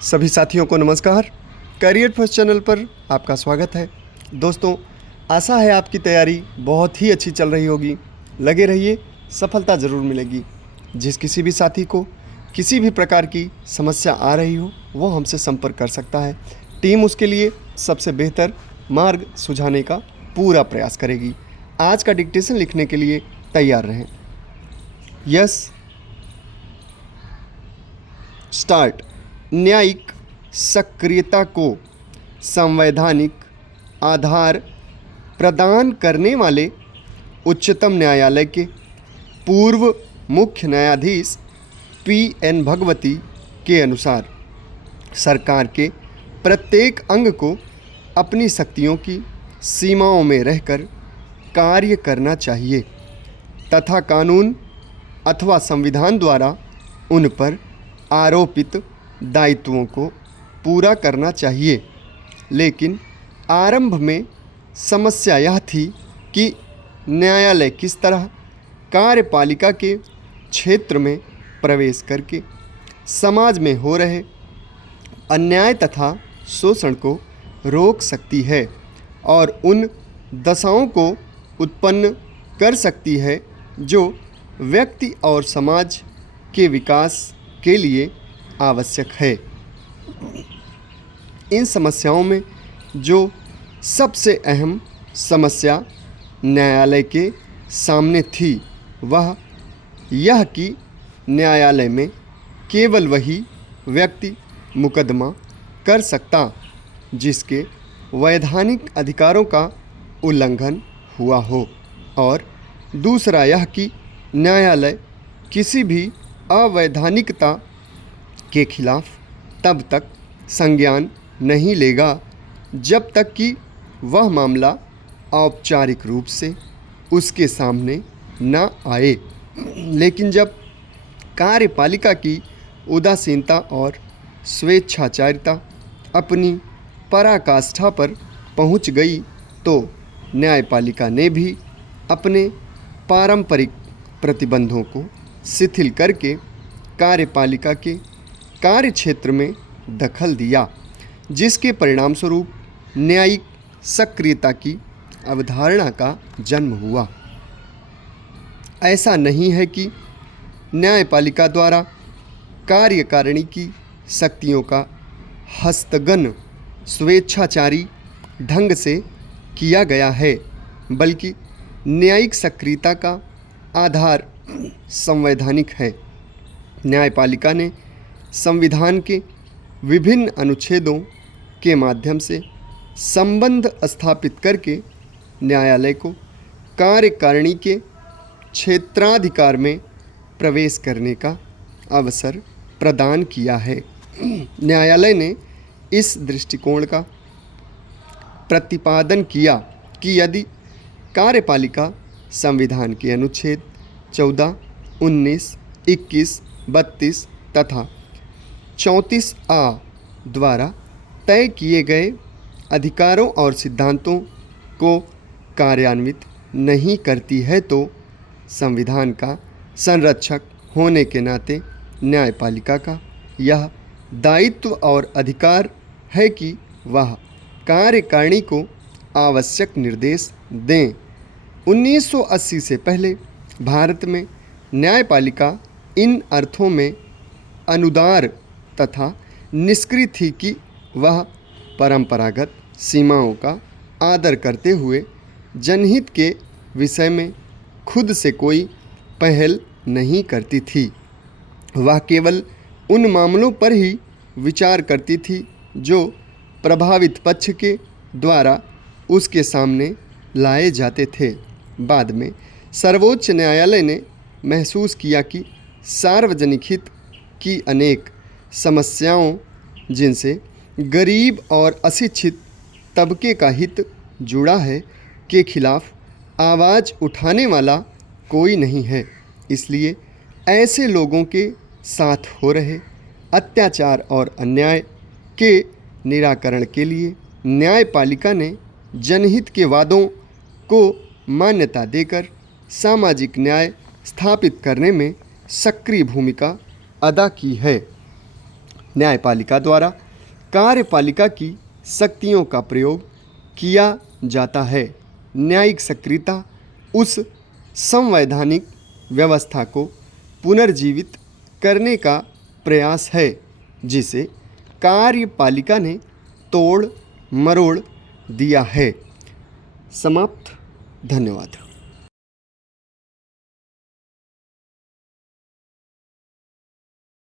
सभी साथियों को नमस्कार। करियर फर्स्ट चैनल पर आपका स्वागत है। दोस्तों, आशा है आपकी तैयारी बहुत ही अच्छी चल रही होगी। लगे रहिए, सफलता ज़रूर मिलेगी। जिस किसी भी साथी को किसी भी प्रकार की समस्या आ रही हो, वो हमसे संपर्क कर सकता है। टीम उसके लिए सबसे बेहतर मार्ग सुझाने का पूरा प्रयास करेगी। आज का डिक्टेशन लिखने के लिए तैयार रहें। Yes, start. न्यायिक सक्रियता को संवैधानिक आधार प्रदान करने वाले उच्चतम न्यायालय के पूर्व मुख्य न्यायाधीश P.N. भगवती के अनुसार सरकार के प्रत्येक अंग को अपनी शक्तियों की सीमाओं में रहकर कार्य करना चाहिए तथा कानून अथवा संविधान द्वारा उन पर आरोपित दायित्वों को पूरा करना चाहिए। लेकिन आरंभ में समस्या यह थी कि न्यायालय किस तरह कार्यपालिका के क्षेत्र में प्रवेश करके समाज में हो रहे अन्याय तथा शोषण को रोक सकती है और उन दशाओं को उत्पन्न कर सकती है जो व्यक्ति और समाज के विकास के लिए आवश्यक है। इन समस्याओं में जो सबसे अहम समस्या न्यायालय के सामने थी वह यह कि न्यायालय में केवल वही व्यक्ति मुकदमा कर सकता जिसके वैधानिक अधिकारों का उल्लंघन हुआ हो, और दूसरा यह कि न्यायालय किसी भी अवैधानिकता के खिलाफ तब तक संज्ञान नहीं लेगा जब तक कि वह मामला औपचारिक रूप से उसके सामने न आए। लेकिन जब कार्यपालिका की उदासीनता और स्वेच्छाचारिता अपनी पराकाष्ठा पर पहुंच गई तो न्यायपालिका ने भी अपने पारंपरिक प्रतिबंधों को शिथिल करके कार्यपालिका के कार्यक्षेत्र में दखल दिया, जिसके परिणामस्वरूप न्यायिक सक्रियता की अवधारणा का जन्म हुआ। ऐसा नहीं है कि न्यायपालिका द्वारा कार्यकारिणी की शक्तियों का हस्तगन स्वेच्छाचारी ढंग से किया गया है, बल्कि न्यायिक सक्रियता का आधार संवैधानिक है। न्यायपालिका ने संविधान के विभिन्न अनुच्छेदों के माध्यम से संबंध स्थापित करके न्यायालय को कार्यकारिणी के क्षेत्राधिकार में प्रवेश करने का अवसर प्रदान किया है। न्यायालय ने इस दृष्टिकोण का प्रतिपादन किया कि यदि कार्यपालिका संविधान के अनुच्छेद 14, 19, 21, 32 तथा 34A द्वारा तय किए गए अधिकारों और सिद्धांतों को कार्यान्वित नहीं करती है तो संविधान का संरक्षक होने के नाते न्यायपालिका का यह दायित्व और अधिकार है कि वह कार्यकारिणी को आवश्यक निर्देश दें। 1980 से पहले भारत में न्यायपालिका इन अर्थों में अनुदार तथा निष्क्रिय थी कि वह परंपरागत सीमाओं का आदर करते हुए जनहित के विषय में खुद से कोई पहल नहीं करती थी। वह केवल उन मामलों पर ही विचार करती थी जो प्रभावित पक्ष के द्वारा उसके सामने लाए जाते थे। बाद में सर्वोच्च न्यायालय ने महसूस किया कि सार्वजनिक हित की अनेक समस्याओं, जिनसे गरीब और अशिक्षित तबके का हित जुड़ा है, के खिलाफ आवाज़ उठाने वाला कोई नहीं है। इसलिए ऐसे लोगों के साथ हो रहे अत्याचार और अन्याय के निराकरण के लिए न्यायपालिका ने जनहित के वादों को मान्यता देकर सामाजिक न्याय स्थापित करने में सक्रिय भूमिका अदा की है। न्यायपालिका द्वारा कार्यपालिका की शक्तियों का प्रयोग किया जाता है। न्यायिक सक्रियता उस संवैधानिक व्यवस्था को पुनर्जीवित करने का प्रयास है जिसे कार्यपालिका ने तोड़ मरोड़ दिया है। समाप्त। धन्यवाद।